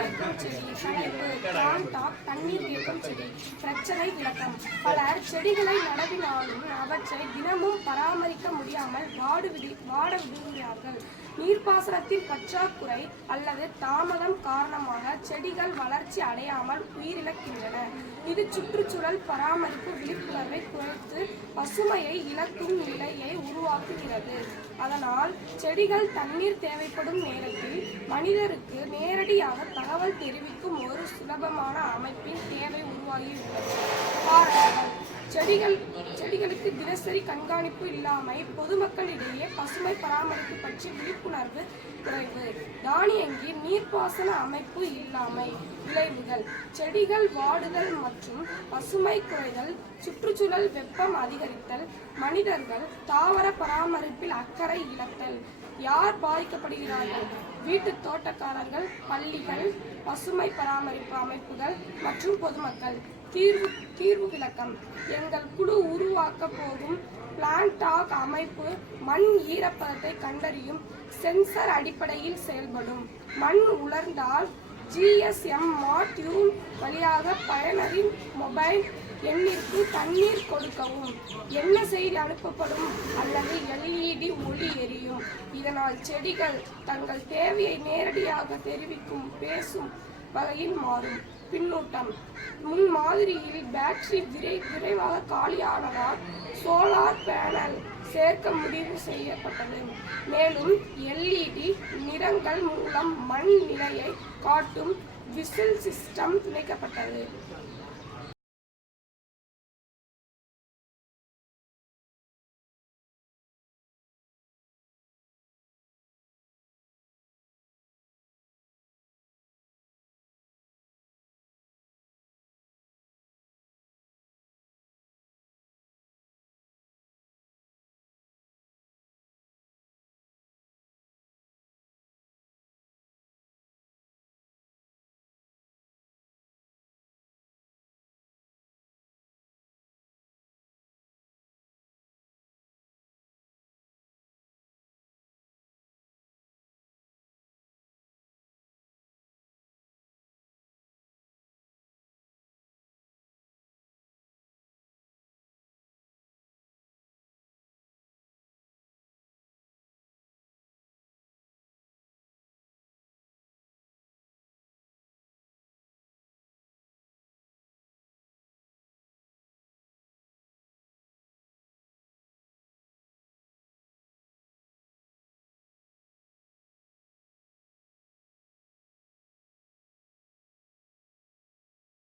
கேட்கும் செடி. தலைப்பு பிளான்டாக் தண்ணீர் கேட்கும் செடி. பிரச்சனை விளக்கம். பலர் செடிகளை நடவினாலும் அவற்றை தினமும் பராமரிக்க முடியாமல் வாட விடுகிறார்கள். நீர்ப்பாசனத்தின் பற்றாக்குறை அல்லது தாமதம் காரணமாக செடிகள் வளர்ச்சி அடையாமல் உயிரிழக்கின்றன. இது சுற்றுச்சூழல் பராமரிப்பு விழிப்புணர்வை குறைத்து பசுமையை இழக்கும் நிலையை உருவாக்குகிறது. அதனால் செடிகள் தண்ணீர் தேவைப்படும் நேரத்தில் மனிதருக்கு நேரடியாக தகவல் தெரிவிக்கும் ஒரு சுலபமான அமைப்பின் தேவை உருவாகியுள்ளது. காரணங்கள்: செடிகளுக்கு தினசரி கண்காணிப்பு இல்லாமை, பொதுமக்களிடையே பசுமை பராமரிப்பு பற்றி விழிப்புணர்வு குறைவு, தானியங்கி நீர்ப்பாசன அமைப்பு இல்லாமை. விளைவுகள்: செடிகள் வாடுதல் மற்றும் பசுமை குறைதல், சுற்றுச்சூழல் வெப்பம் அதிகரித்தல், மனிதர்கள் தாவர பராமரிப்பில் அக்கறை இழத்தல். யார் பாதிக்கப்படுகிறார்கள்? வீட்டு தோட்டக்காரர்கள், பள்ளிகள், பசுமை பராமரிப்பு அமைப்புகள் மற்றும் பொதுமக்கள். தீர்வு விளக்கம். எங்கள் குழு உருவாக்க போகும் பிளான்டாக் அமைப்பு மண் ஈரப்பதத்தை கண்டறியும் சென்சர் அடிப்படையில் செயல்படும். மண் உலர்ந்தால் GSM மாட்யூல் வழியாக பயனரின் மொபைல் எண்ணிற்கு தண்ணீர் கொடுக்கவும் என்ன செய்தி அனுப்பப்படும் அல்லது LED ஒளி எரியும். இதனால் செடிகள் தங்கள் தேவையை நேரடியாக தெரிவிக்கும் பேசும் வகையில் மாறும். பின்னூட்டம்: முன் மாதிரியில் பேட்டரி விரைவாக காலியானதால் சோலார் பேனல் சேர்க்க முடிவு செய்யப்பட்டது. மேலும் LED நிறங்கள் மூலம் மண் நிலையை காட்டும் விசில் சிஸ்டம் இணைக்கப்பட்டது.